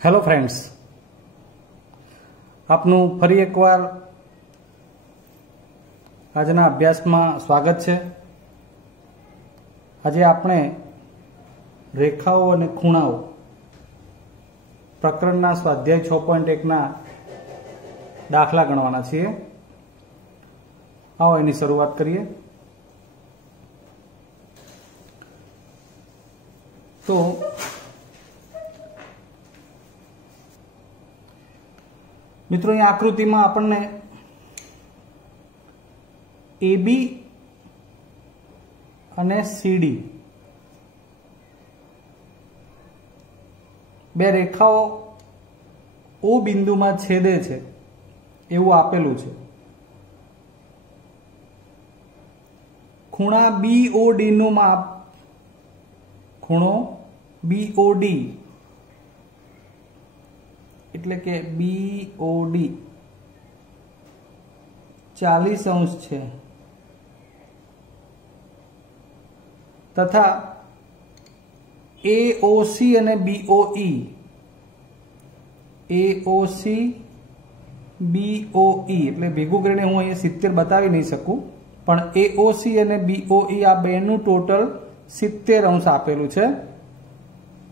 Hello friends, आपनु फरी एकवार आजना अभ्यास में स्वागत है। आज आपणे रेखाओं और खूणाओं प्रकरण स्वाध्याय 6.1 दाखला गणवाना छीए। आओ एनी शुरुआत करिए। तो मित्रों, ये आकृति में आपने AB અને CD બે રેખાઓ O बिंदु में छेदे छे एवं आपेलू छे। खूणा BOD नु माप, खूणो BOD એટલે કે BOD 40 अंश છે तथा AOC અને BOE એટલે ભેગું કરીને હું અહીંયા 70 બતાવી નહીં શકું, પણ AOC અને BOE આ બેનું ટોટલ 70 અંશ આપેલું છે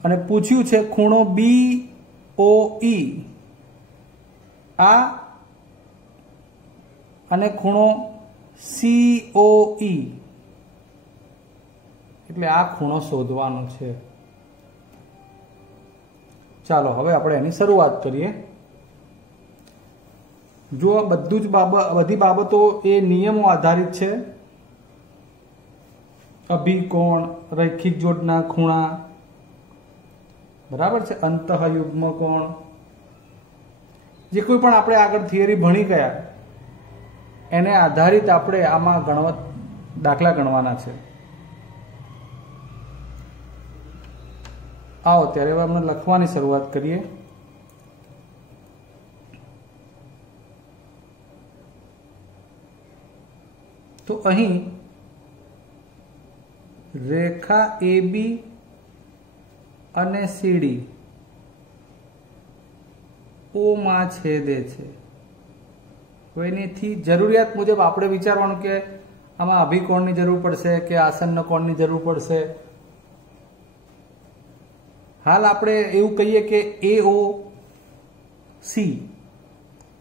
અને પૂછ્યું છે ખૂણો BOE આ અને ખૂણો COE એટલે આ ખૂણો શોધવાનો છે। ચાલો હવે આપણે એની શરૂઆત કરીએ। જો બધું જ બધી બાબતો એ નિયમો આધારિત છે। અભિકોણ, રૈખિક જોડના ખૂણા, બરાબર છે, અંતઃયુગ્મ કોણ, જે કોઈ પણ આપણે આગળ થિયરી ભણી ગયા એને આધારિત આપણે આમાં દાખલા ગણવાના છે। आओ त्यारे हमने लखवानी शुरुआत करिए। तो अहीं रेखा AB અને CD O માં છેદે છે। કોઈની જરૂરિયાત મુજબ આપણે વિચારવાનું કે આમાં અભિકોણની જરૂર પડશે કે આસન્ન કોણની જરૂર પડશે। हाल आपणे एवं कहीए कि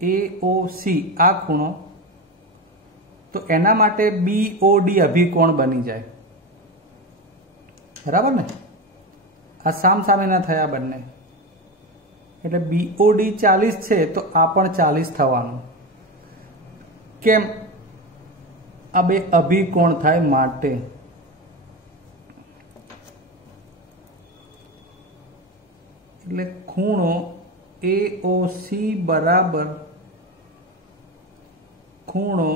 AOC आ खूणो, तो एना माटे BOD अभिकोण बनी जाए, बराबर ने। आ साम सामे ना थया बन्ने एटले BOD 40 छे तो आ पण 40 थवानुं। केम? आ बे अभिकोण थाय माटे। એટલે ખૂણો AOC બરાબર ખૂણો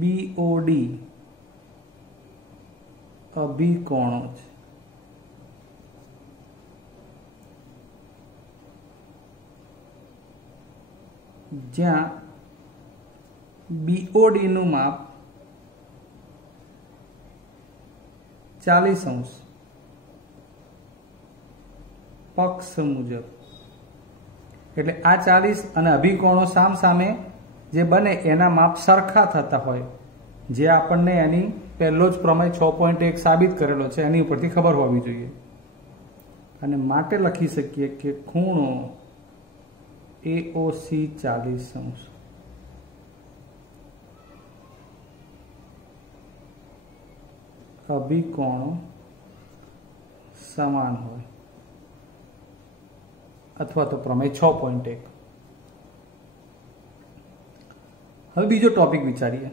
BOD અભિકોણો છે। જ્યાં BOD નું માપ 40 અંશ पक्ष मुजब, એટલે આ 40 અને અભિકોણો સામ સામે જે બને એના માપ સરખા થતા હોય, જે આપણને એની પહેલો જ પ્રમેય 6.1 સાબિત કરેલો છે એની ઉપરથી ખબર હોવી જોઈએ। અને માટે લખી શકીએ કે ખૂણો AOC 40 અંશ અભિકોણો સમાન હોય, अथवा तो प्रमेय 6.1। હવે બીજો ટોપિક વિચારીએ।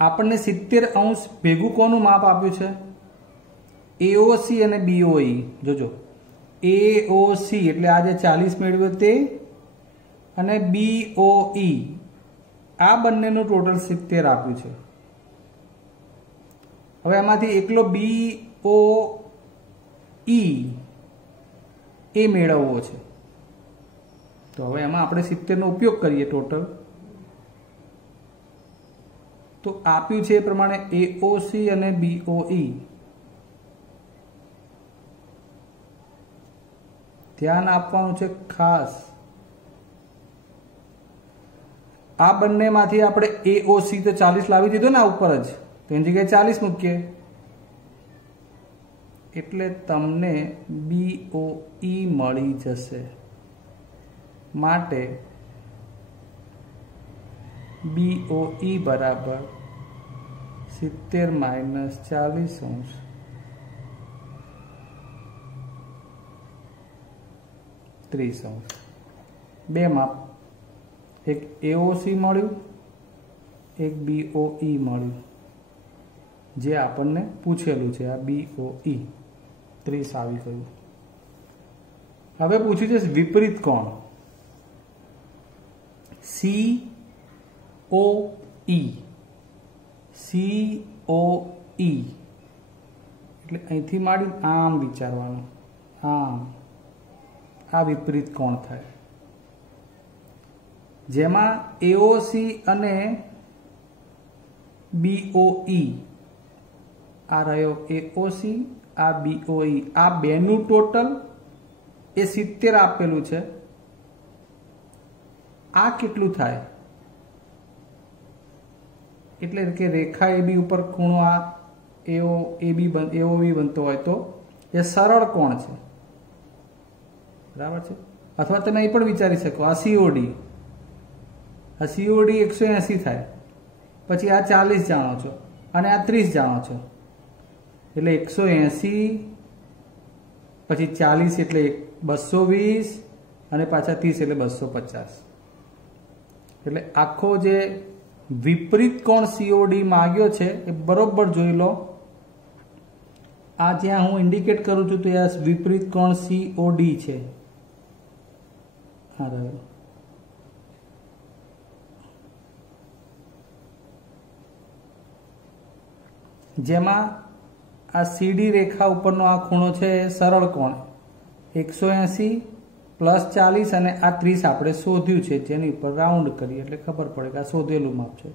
આપણને 70 અંશ ભેગું કોનું માપ આપ્યું છે? AOC અને BOE। જોજો, AOC એટલે આ જે 40 મેળવ્યો તે અને BOE આ બંનેનું ટોટલ 70 આપ્યું છે। હવે આમાંથી એકલો BOE એ મેળવવો છે, તો હવે એમાં આપણે 70 નો ઉપયોગ કરીએ ટોટલ, તો આપ્યું છે એ પ્રમાણે AOC અને BOE ધ્યાન આપવાનું છે ખાસ. આ બંનેમાંથી આપણે એઓસી તો 40 લાવી દીધો ને આ ઉપર જ, તો એની જગ્યાએ 40 મૂકીએ એટલે તમને BOE મળી જશે. માટે BOE બરાબર 70 - 40 30. બે માપ, એક AOC મળ્યું, એક BOE મળ્યું, જે આપણને પૂછેલું છે. આ BOE 30 આવી ગયું. હવે પૂછ્યું છે વિપરીત કોણ COE. COE એટલે અહીંથી માંડી આમ વિચારવાનું, આમ. આ વિપરીત કોણ થાય, જેમાં AOC અને BOE, આ રહ્યો AOC, આ BOE, આ બેનું ટોટલ એ 70 આપેલું છે. આ કેટલું થાય, એટલે કે રેખા AB ઉપર ખૂણો આ AOB બનતો હોય તો એ સરળ કોણ છે, બરાબર છે. અથવા તમે એ પણ વિચારી શકો, આ COD 180 થાય, પછી આ 40 જાણો છો અને આ 30 જાણો છો, એટલે 180 પછી 40 એટલે 220 અને પાછા 30 એટલે 250. એટલે આખો જે વિપરીત કોણ COD માંગ્યો છે એ બરોબર જોઈ લો. આ જ્યાં હું ઇન્ડિકેટ કરું છું તો એ વિપરીત કોણ COD છે. આ રહ્યો. જેમાં આ CD રેખા ઉપરનો આ ખૂણો છે એ સરળ કોણ 180 + 40 અને આ 30 આપણે શોધ્યું છે, જેની ઉપર રાઉન્ડ કરીએ એટલે ખબર પડે કે આ શોધેલું માપ છે.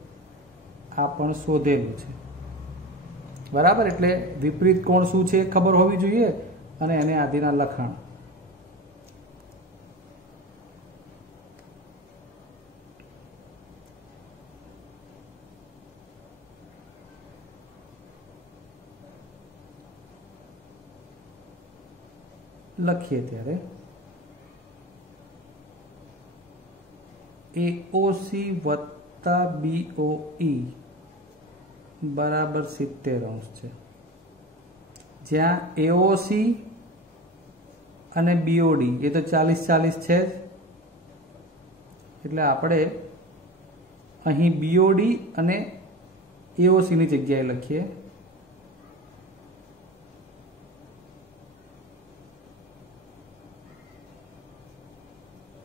આ પણ શોધેલું છે, બરાબર. એટલે વિપરીત કોણ શું છે એ ખબર હોવી જોઈએ અને એને આદિના લખાણ. લખીએ ત્યારે AOC વત્તા BOE બરાબર 70° છે. જ્યાં AOC અને BOD એ તો 40-40 છે જ, એટલે આપણે અહીં BOD અને AOC ની જગ્યાએ લખીએ.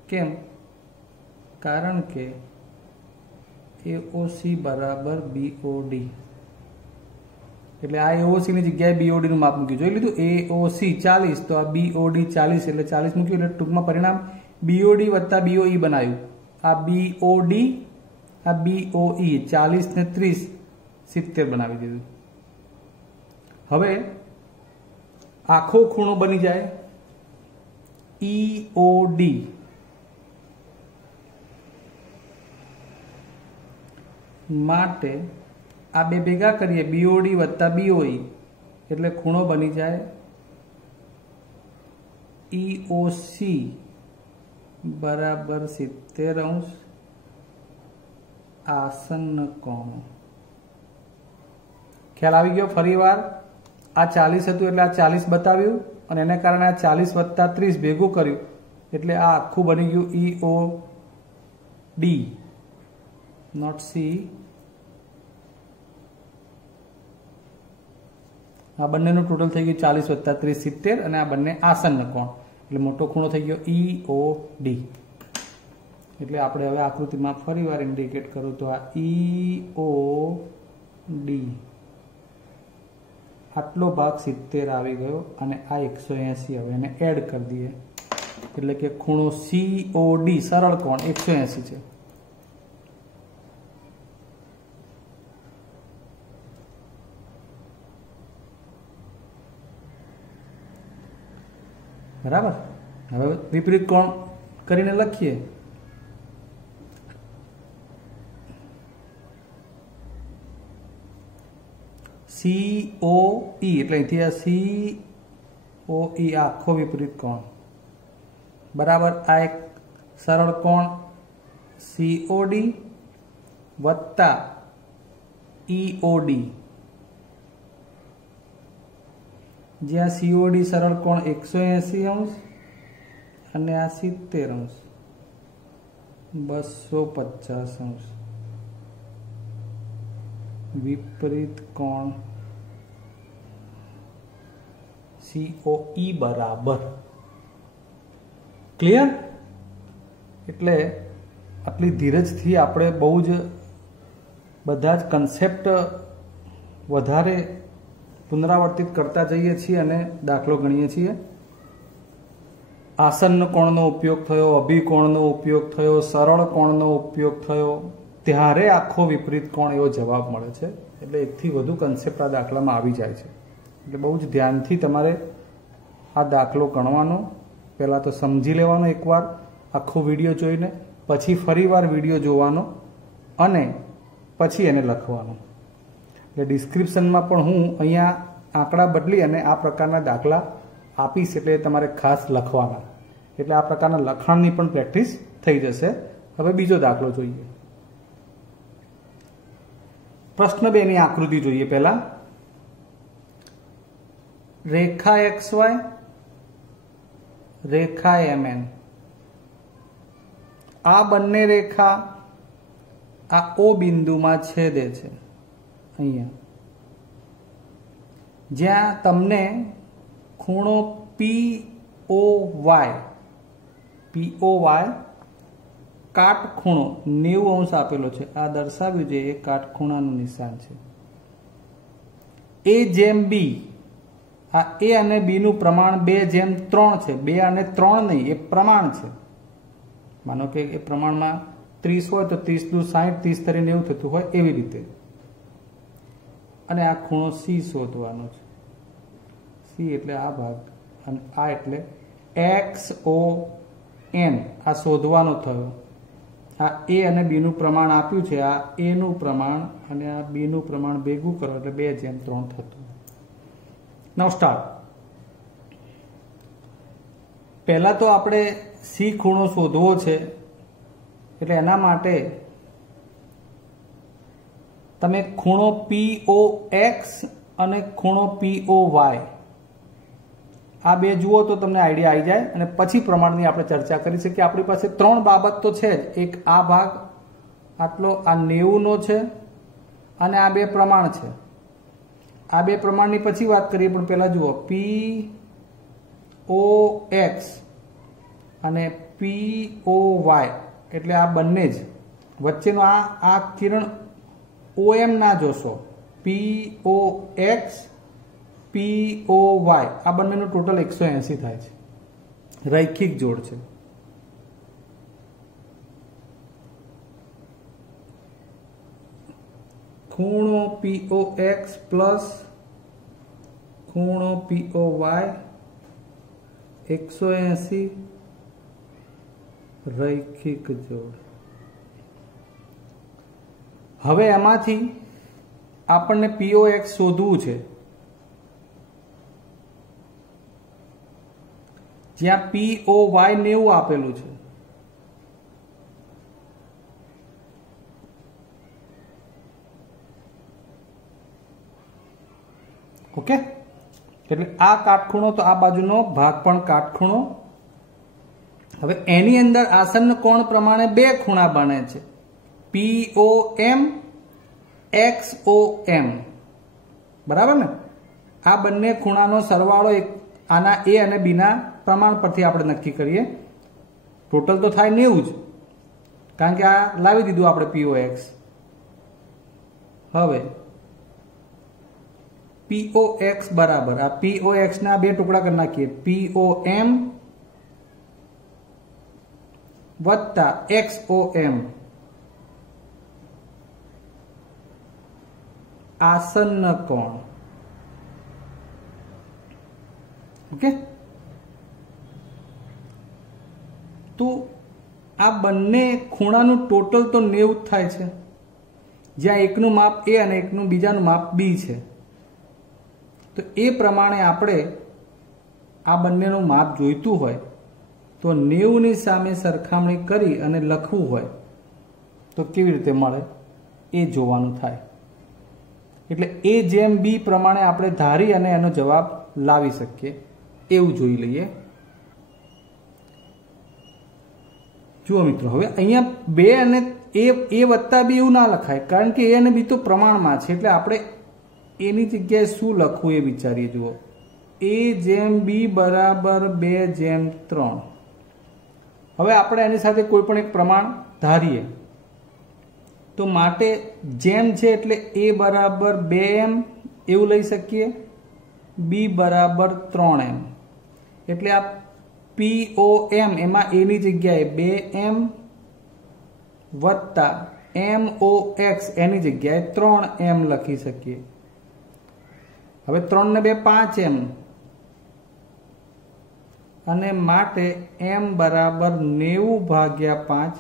કેમ? કારણ કે AOC બરાબર BOD, એટલે આ AOC ની જગ્યાએ BOD નું માપ મૂક્યું. જોઈ લીધું, AOC 40 તો આ BOD 40 એટલે 40 મૂક્યું, એટલે ટૂંકમાં પરિણામ BOD વત્તા BOE બનાવ્યું. આ BOD, આ BOE 40 ને 30 70 બનાવી દીધું. હવે આખો ખૂણો બની જાય EOD. માટે આ બે ભેગા કરીએ BOD વત્તા BOE એટલે ખૂણો બની જાય EOC બરાબર 70° આસન્ન કોણો. ખ્યાલ આવી ગયો? ફરી વાર આ 40 હતું એટલે આ 40 બતાવ્યું અને એને કારણે આ 40 વત્તા 30 ભેગું કર્યું એટલે આ આખું બની ગયું EOD નોટ C. આ બંનેનું ટોટલ થઈ ગયું 40 વત્તા 30 70 અને આ બંને આસન્ન કોણ એટલે મોટો ખૂણો થઈ ગયો EOD. એટલે આપણે હવે આકૃતિમાં ફરી વાર ઇન્ડિકેટ કરું તો આ EOD આટલો ભાગ 70 આવી ગયો અને આ 180 હવે એને એડ કરી દઈએ એટલે કે ખૂણો COD સરળ કોણ 180 છે. બરાબર. હવે વિપરીત કોણ કરીને લખીએ. COE એટલે અહીંથી આ COE આખો વિપરીત કોણ બરાબર આ એક સરળ કોણ COD વત્તા EOD, જ્યાં COD સરળ કોણ 180 અને આ 70 250 વિપરીત કોણ COE બરાબર. ક્લિયર? એટલે આટલી ધીરજથી આપણે બહુ જ બધા જ કન્સેપ્ટ વધારે પુનરાવર્તિત કરતા જઈએ છીએ અને દાખલો ગણીએ છીએ. આસન્ન કોણનો ઉપયોગ થયો, અભિકોણનો ઉપયોગ થયો, સરળ કોણનો ઉપયોગ થયો, ત્યારે આખો વિપરીત કોણ એવો જવાબ મળે છે. એટલે એકથી વધુ કન્સેપ્ટ આ દાખલામાં આવી જાય છે. એટલે બહુ જ ધ્યાનથી તમારે આ દાખલો ગણવાનો, પહેલાં તો સમજી લેવાનો એકવાર આખો વિડીયો જોઈને, પછી ફરીવાર વિડીયો જોવાનો અને પછી એને લખવાનો. એટલે ડિસ્ક્રિપ્શનમાં પણ હું અહીંયા આંકડા બદલી અને આ પ્રકારના દાખલા આપીશ, એટલે તમારે ખાસ લખવાના. એટલે આ પ્રકારના લખાણની પણ પ્રેક્ટિસ થઈ જશે. હવે બીજો દાખલો જોઈએ. પ્રશ્ન 2 ની આકૃતિ જોઈએ. પહેલા રેખા XY, રેખા MN. આ બંને રેખા આ O બિંદુમાં છેદે છે અહીંયા, જ્યાં તમને ખૂણો POY કાટખૂણો 90 આપેલો છે. આ દર્શાવ્યું છે, એ કાટખૂણાનું નિશાન છે. A/B, આ A અને B નું પ્રમાણ 2/3 છે. 2 અને 3 નહીં, એ પ્રમાણ છે. માનો કે એ પ્રમાણમાં 30 હોય તો 30 × 60, 30 × 90 થતું હોય એવી રીતે. અને આ ખૂણો C શોધવાનો છે. C એટલે આ ભાગ અને આ એટલે XON આ શોધવાનો થયો. આ A અને B નું પ્રમાણ આપ્યું છે, આ A નું પ્રમાણ અને આ B નું પ્રમાણ ભેગું કરો એટલે 2/3 થતું. નાઉ સ્ટાર્ટ. પહેલા તો આપણે C ખૂણો શોધવો છે, એટલે એના માટે તમે ખૂણો POX અને ખૂણો POY આ બે જુઓ તો તમને આઈડિયા આવી જાય. અને પછી પ્રમાણની આપણે ચર્ચા કરી છે કે આપણી પાસે 3 બાબત તો છે જ. એક આ ભાગ આટલો આ 90 નો છે અને આ 2 પ્રમાણ છે. આ 2 પ્રમાણની પછી વાત કરીએ, પણ પહેલા જુઓ POX અને POY એટલે આ બંને જ વચ્ચેનો આ કિરણ OM ના જોશો. POX POY આ બંનેનું ટોટલ 180 થાય છે. રૈખિક જોડ છે. ખૂણો POX પ્લસ ખૂણો POY 180 રૈખિક જોડ. હવે એમાંથી આપણને POX શોધવું છે, જ્યાં POY 90 આપેલું છે. ઓકે, એટલે આ કાટખૂણો તો આ બાજુનો ભાગ પણ કાટખૂણો. હવે એની અંદર આસન્ન કોણ પ્રમાણે 2 ખૂણા બને છે, POM XOM. બરાબર ને? આ બંને ખૂણાનો સરવાળો આના A અને B ના પ્રમાણ પરથી આપણે નક્કી કરીએ. ટોટલ તો થાય 90 જ, કારણ કે આ લાવી દીધું આપણે POX. હવે POX બરાબર આ POX ના 2 ટુકડા કરી નાખીએ, POM વત્તા XOM. આસન્ન કોણ. ઓકે, તો આ બંને ખૂણાનું ટોટલ તો 90 થાય છે, જ્યાં એકનું માપ A અને એકનું બીજાનું માપ B છે. તો એ પ્રમાણે આપણે આ બંનેનું માપ જોઈતું હોય તો 90 ની સામે સરખામણી કરી અને લખવું હોય તો કેવી રીતે મળે એ જોવાનું થાય. એટલે A જેમ B પ્રમાણે આપણે ધારી અને એનો જવાબ લાવી શકીએ એવું જોઈ લઈએ. જુઓ મિત્રો, હવે અહીંયા 2 અને A વત્તા B એવું ના લખાય, કારણ કે A અને B તો પ્રમાણમાં છે. એટલે આપણે એની જગ્યાએ શું લખવું એ વિચારીએ. જુઓ, A જેમ B બરાબર 2:3. હવે આપણે એની સાથે કોઈ પણ એક પ્રમાણ ધારીએ તો માટે જેમ છે એટલે A બરાબર 2m એવું લઈ શકીએ, B બરાબર 3m. એટલે આ POM એમાં A ની જગ્યાએ 2m વત્તા MOX એની જગ્યાએ 3m લખી શકીએ. હવે 3 ને 2 5m અને માટે m બરાબર 90/5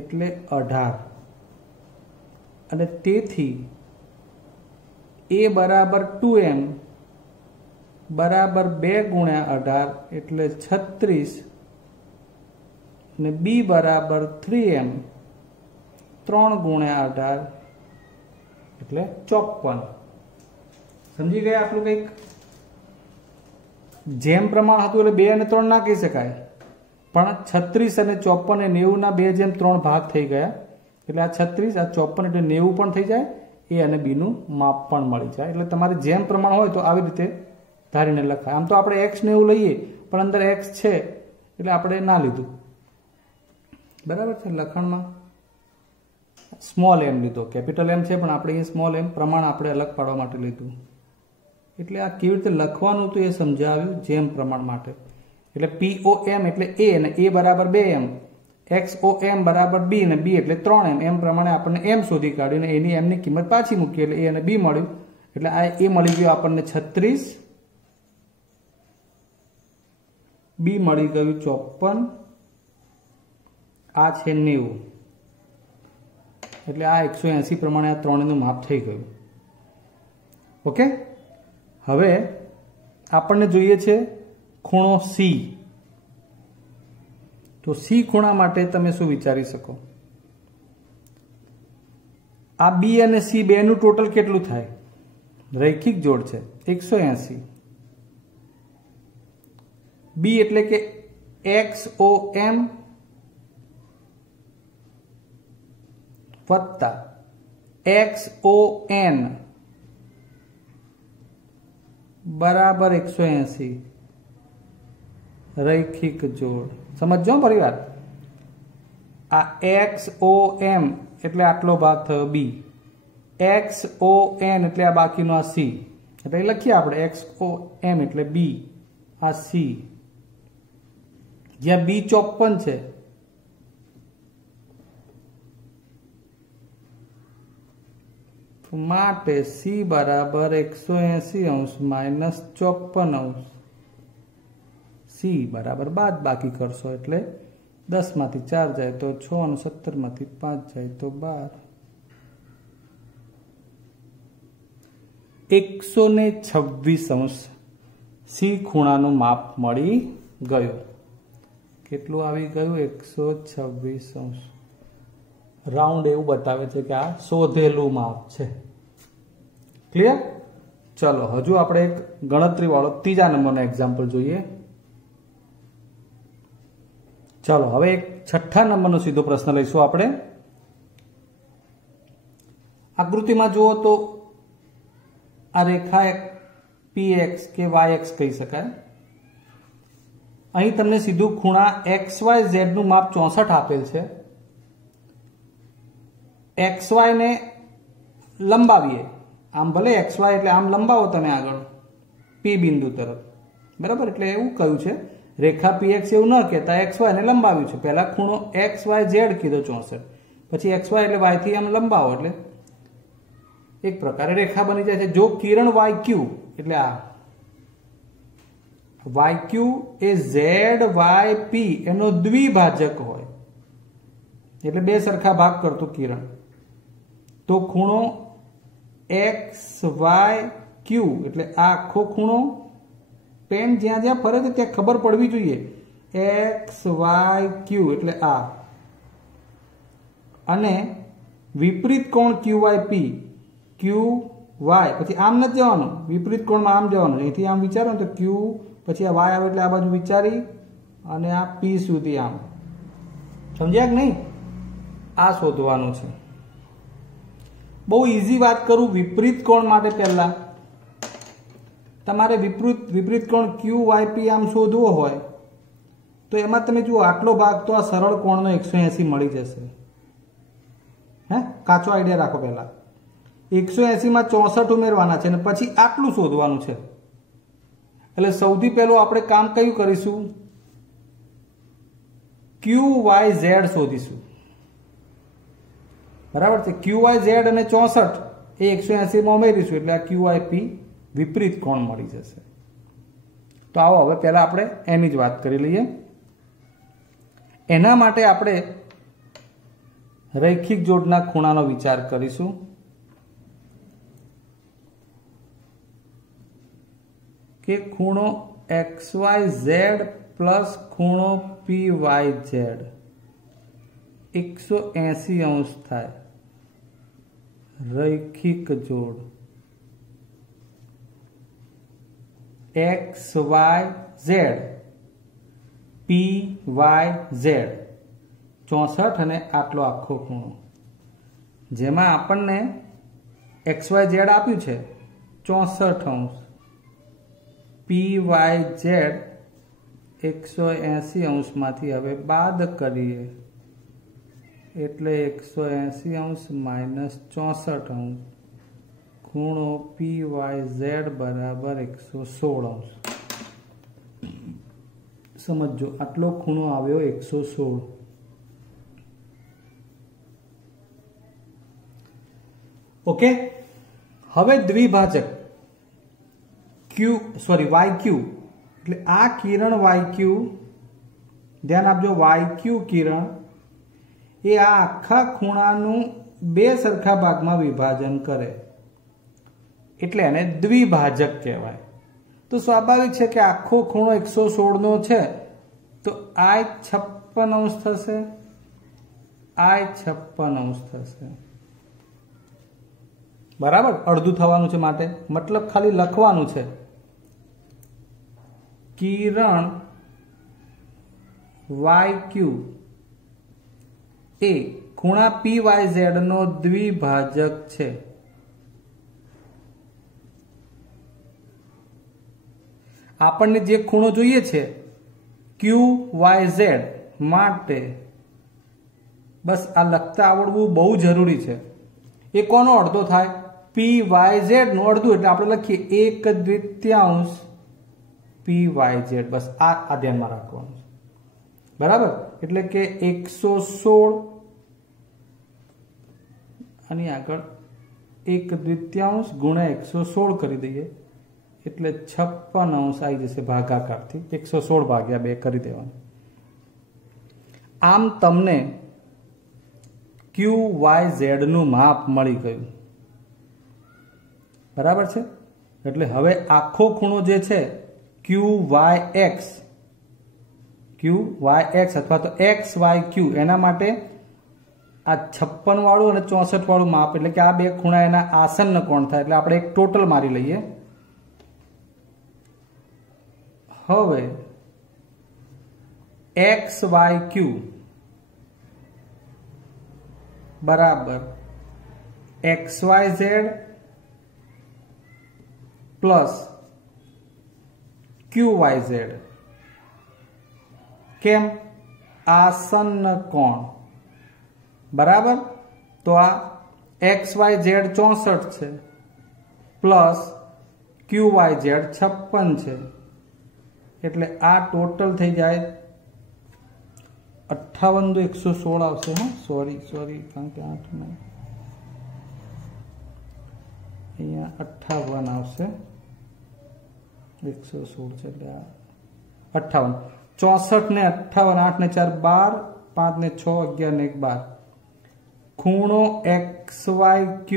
એટલે 18. અને તેથી A બરાબર 2m બરાબર 2 ગુણ્યા 18 એટલે 36 ને B બરાબર 3m 3 ગુણ્યા 18 એટલે 54. સમજી ગયા આટલું કંઈક? જેમ પ્રમાણ હતું એટલે 2 અને 3 ના કહી શકાય, પણ 36 અને 54 એ 90 ના 2/3 ભાગ થઈ ગયા. એટલે આ 36 આ 54 એટલે 90 પણ થઈ જાય, A અને B નું માપ પણ મળી જાય. એટલે તમારે જેમ પ્રમાણ હોય તો આવી રીતે ધારીને લખાય. આમ તો આપણે x ને એવું લઈએ પણ અંદર x છે એટલે આપણે ના લીધું, બરાબર છે. લખાણમાં સ્મોલ m લીધો, કેપિટલ M છે પણ આપણે અહીં સ્મોલ m પ્રમાણ આપણે અલગ પાડવા માટે લીધું. એટલે આ કેવી રીતે લખવાનું હતું એ સમજાવ્યું જેમ પ્રમાણ માટે. એટલે POM એટલે A અને A બરાબર 2m, XOM બરાબર B અને B એટલે 3m. એમ પ્રમાણે આપણને m શોધી કાઢ્યું અને એની m ની કિંમત પાછી મૂકી એટલે A અને B મળ્યું. એટલે આ A મળી ગયો આપણને 36, B મળી ગયું 54, આ છે 90. એટલે આ 180 પ્રમાણે આ ત્રણેયનું માપ થઈ ગયું. ઓકે, હવે આપણને જોઈએ છે ખૂણો C. તો C ખૂણા માટે તમે શું વિચારી શકો? આ B અને C બેનું ટોટલ કેટલું થાય? રૈખિક જોડ છે 180. B એટલે કે XOM વત્તા XON બરાબર 180 રૈખિક જોડ. સમજો પરિવાર, આ XOM એટલે આટલો ભાગ થયો B, XON એટલે આ બાકીનો આ C. એટલે લખીએ આપણે XOM એટલે B, આ C. જ્યાં B 54 છે માટે C બરાબર 180° માઇનસ 54°. C બરાબર બાદ બાકી કરશો એટલે 10 માંથી 4 જાય તો 6 અને 17 માંથી 5 જાય તો 12. 126° C ખૂણાનું માપ મળી ગયું. કેટલું આવી ગયું? 126°. રાઉન્ડ એવું બતાવે છે કે આ શોધેલું માપ છે. ક્લિયર? ચલો હજુ આપણે એક ગણતરી વાળો ત્રીજા નંબરનો એક્ઝામ્પલ જોઈએ. ચલો હવે એક છઠ્ઠા નંબરનો સીધો પ્રશ્ન લઈશું આપણે. આકૃતિમાં જુઓ તો આ રેખા PX કે YX કહી શકાય. અહીં તમને સીધું ખૂણા XYZ નું માપ 64 આપેલ છે. XY ને લંબાવીએ, આમ ભલે XY એટલે આમ લંબાવો તમે આગળ P બિંદુ તરફ, બરાબર. એટલે એવું કહ્યું છે રેખા PX એવું ન કહેતા XY ને લંબાવ્યું છે. પહેલા ખૂણો XYZ કીધો 64, પછી XY એટલે Y થી આમ લંબાવો એટલે એક પ્રકારે રેખા બની જાય છે. જો કિરણ YQ એટલે આ વાયક્યુ એ ઝેડ વાય પી એનો દ્વિભાજક હોય, એટલે બે સરખા ભાગ કરતું કિરણ, તો ખૂણો એક્સ વાય ક્યુ એટલે આ આખો ખૂણો, પેન જ્યાં જ્યાં ફરે છે ત્યાં ખબર પડવી જોઈએ, એક્સ વાય ક્યુ એટલે આ, અને વિપરીત કોણ ક્યુ વાય પી, ક્યુ વાય પછી આમ નથી જવાનું, વિપરીત કોણમાં આમ જવાનું, અહીંથી આમ વિચારો ને તો ક્યુ પછી આ વાય આવે એટલે આ બાજુ વિચારી અને આ પી સુધી આમ, સમજ્યા કે નહીં? આ શોધવાનું છે. બહુ ઈઝી વાત કરું વિપરીત કોણ માટે. પહેલા તમારે વિપરીત કોણ ક્યુ વાય પી આમ શોધવો હોય તો એમાં તમે જુઓ આટલો ભાગ તો આ સરળ કોણનો 180 મળી જશે. હે, કાચો આઈડિયા રાખો. પહેલા 180 માં 64 ઉમેરવાના છે અને પછી આટલું શોધવાનું છે. એટલે સૌથી પહેલું આપણે કામ કયું કરીશું? ક્યુ વાય ઝેડ શોધીશું. બરાબર છે? ક્યુ વાય ઝેડ અને 64 એ 180 માં ઉમેરીશું એટલે આ ક્યુ વાય પી વિપરીત કોણ મળી જશે. તો આવો હવે પહેલા આપણે એની જ વાત કરી લઈએ. એના માટે આપણે રૈખિક જોડના ખૂણાનો વિચાર કરીશું. કે ખૂણો એક્સ વાય ઝેડ પ્લસ ખૂણો પી વાય ઝેડ 180 અંશ થાય. રૈખિક જોડ X Y Z P Y Z 64 અને આટલો આખો ખૂણો, જેમાં આપણને એક્સ વાય ઝેડ આપ્યું છે 64 અંશ, પી વાય ઝેડ 180 અંશમાંથી હવે બાદ કરીએ એટલે 180 અંશ માઇનસ 64 અંશ, ખૂણો પી વાય ઝેડ બરાબર 116 અંશ. સમજો આટલો ખૂણો આવ્યો 116. ઓકે, હવે દ્વિભાજક વાય ક્યુ એટલે આ કિરણ વાય ક્યુ, ધ્યાન આપજો, વાય ક્યુ કિરણ એ આ આખા ખૂણાનું બે સરખા ભાગમાં વિભાજન કરે એટલે એને દ્વિભાજક કહેવાય. તો સ્વાભાવિક છે કે આખો ખૂણો 116 નો છે તો આ 56 અંશ થશે, આ 56 અંશ થશે. બરાબર? અડધું થવાનું છે માટે મતલબ ખાલી લખવાનું છે કિરણ વાય ક્યુ એ ખૂણા પી વાય ઝેડ નો દ્વિભાજક છે. આપણને જે ખૂણો જોઈએ છે ક્યુ વાય ઝેડ માટે બસ આ લખતા આવડવું બહુ જરૂરી છે. એ કોનો અડધો થાય? પી વાય ઝેડ નું અડધું, એટલે આપણે લખીએ 1/2 પી વાય ઝેડ. બસ આ ધ્યાનમાં રાખવાનું છે. બરાબર? એટલે કે 116 આની આગળ 1/2 ગુણ્યા 116 કરી દઈએ એટલે 56 અંશ આવી જશે ભાગાકારથી. 116 ભાગ્યા 2 કરી દેવાનું. આમ તમને ક્યુ વાય ઝેડ નું માપ મળી ગયું. બરાબર છે? એટલે હવે આખો ખૂણો જે છે ક્યુ વાય એક્સ અથવા તો એક્સ વાય ક્યુ, એના માટે આ 56 વાળું અને 64 વાળું માપ એટલે કે આ બે ખૂણા એના આસન્ન કોણ થાય એટલે આપણે એક ટોટલ મારી લઈએ. હવે એક્સ વાય ક્યુ બરાબર X Y Z plus Q Y Z. કેમ? આસન્ન કોણ. બરાબર? તો આ એક્સ વાય ઝેડ 64 છે પ્લસ ક્યુ વાય ઝેડ 56 છે એટલે આ ટોટલ થઈ જાય 58 તો 116 આવશે. હા, સોરી કારણ કે 8 નહીં, અહીંયા 58 આવશે. 116 છે એટલે આ 58, 64 ને 58, 8 ને 4 12, 5 ને 6 11 ને 1 12. ખૂણો XYQ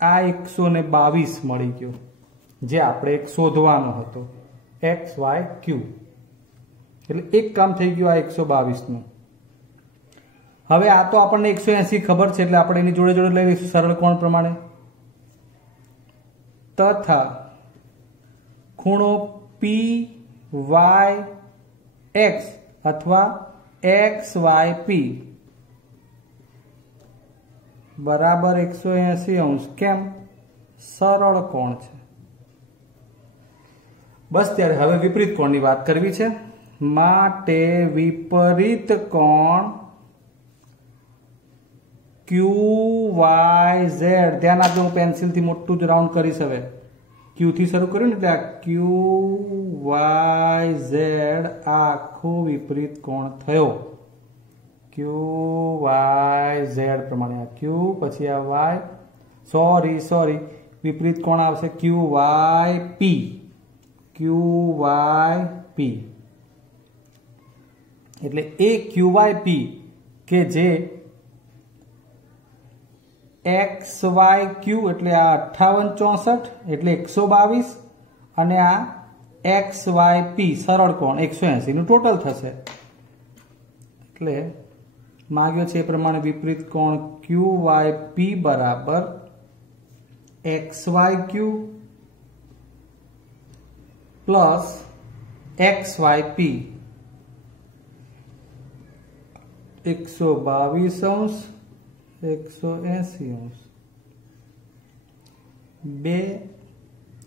આ 122 મળી ગયો, જે આપણે એક શોધવાનો હતો. XYQ એટલે એક કામ થઈ ગયું આ 122 નું. હવે આ તો આપણને 180 ખબર છે એટલે આપણે એની જોડે જોડે લઈ લઈશું સરળ કોણ પ્રમાણે. તથા ખૂણો PYX અથવા XYP બરાબર 180°. કેમ? સરળ કોણ છે. બસ ત્યારે હવે વિપરીત કોણની વાત કરવી છે. માટે વિપરીત કોણ QYZ, ધ્યાન આપજો, હું પેન્સિલથી મોટું જ રાઉન્ડ કરીશ. હવે Q થી શરૂ કર્યું ને એટલે આ QYZ આખું વિપરીત કોણ થયો. QYZ પ્રમાણે આ Q પછી આ Y, સોરી વિપરીત કોણ આવશે QYP. QYP એટલે એ QYP કે જે XYQ એટલે આ 58 64 એટલે 122 અને આ XYP સરળ કોણ 180 નું ટોટલ થશે. એટલે માગ્યો છે એ પ્રમાણે વિપરીત કોણ QYP બરાબર XYQ પ્લસ XYP 122°, 180°. 2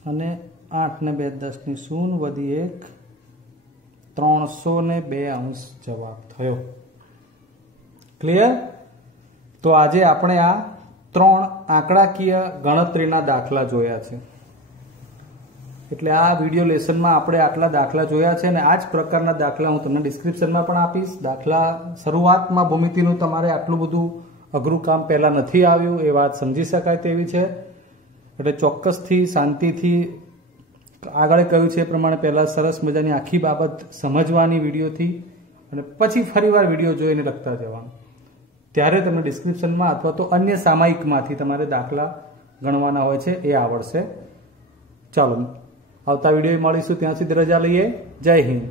અને 8 ને 2 10 ની 0 વધી 1 302° જવાબ થયો. ક્લિયર? તો આજે આપણે આ 3 આંકડાકીય ગણતરીના દાખલા જોયા છે. એટલે આ વિડીયો લેસનમાં આપણે આટલા દાખલા જોયા છે અને આ જ પ્રકારના દાખલા હું તમને ડિસ્ક્રિપ્શનમાં પણ આપીશ. દાખલા શરૂઆતમાં ભૂમિતિનું તમારે આટલું બધું અઘરું કામ પહેલા નથી આવ્યું એ વાત સમજી શકાય તેવી છે. એટલે ચોક્કસથી શાંતિથી આગળ કહ્યું છે એ પ્રમાણે પહેલા સરસ મજાની આખી બાબત સમજવાની વિડીયોથી અને પછી ફરીવાર વિડીયો જોઈને લખતા જવાનું. ત્યારે તમને ડિસ્ક્રિપ્શનમાં અથવા તો અન્ય સામાયિકમાંથી તમારે દાખલા ગણવાના હોય છે એ આવડશે. ચાલો આવતા વિડીયો મળીશું, ત્યાં સુધી રજા લઈએ. જય હિન્દ.